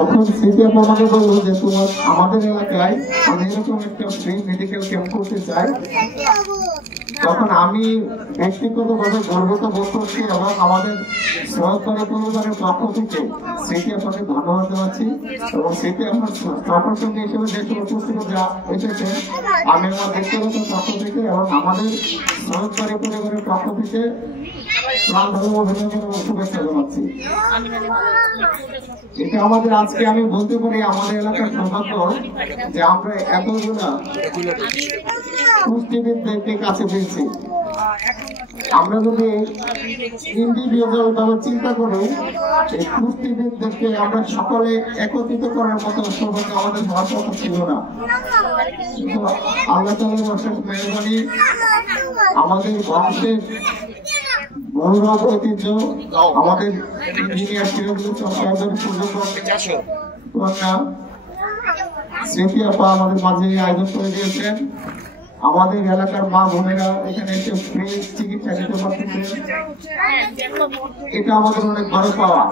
যখন স্মৃতি আপা আমাকে বললো যে তোমার আমাদের এলাকায় আমি এরকম একটা ফ্রি মেডিকেল ক্যাম্প করতে চাই, তখন আমি ব্যক্তিগতভাবে গর্বিত বোধ করছি এবং আমাদের সরকারি পরিবারের পক্ষ থেকে স্মৃতি আপাকে ধন্যবাদ জানাচ্ছি। এবং স্মৃতি আমার সফরসঙ্গী হিসেবে দেশের উপস্থিত যা এসেছে, আমি আমার ব্যক্তিগত পক্ষ থেকে এবং আমাদের সরকারি পরিবারের পক্ষ থেকে শুভেচ্ছা জানাচ্ছি। এটা আমাদের আজকে আমি বলতে পারি আমাদের এলাকার সৌভাগ্য যে আমরা এতগুলা পুষ্টিবিদদেরকে কাছে পেয়েছি। আমরা যদি ইন্ডিভিজুয়াল ভাবে চিন্তা করি, এই পুষ্টিবিদদেরকে আমরা সকলে একত্রিত করার মতো সৌভাগ্য আমাদের হওয়ার কথা ছিল না। আল্লাহ তাআলার অশেষ মেহরবানি, আমাদের বংশের গৌরব ঐতিহ্য আমাদের ইঞ্জিনিয়ার সিরাজুল ইসলাম সাহেবের স্মৃতি আপা আমাদের মাঝে আয়োজন করে দিয়েছেন। আমাদের এলাকার মা বোনেরা এখানে এসে ফ্রি চিকিৎসা নিতে পারতেছে, এটা আমাদের অনেক বড় পাওয়া।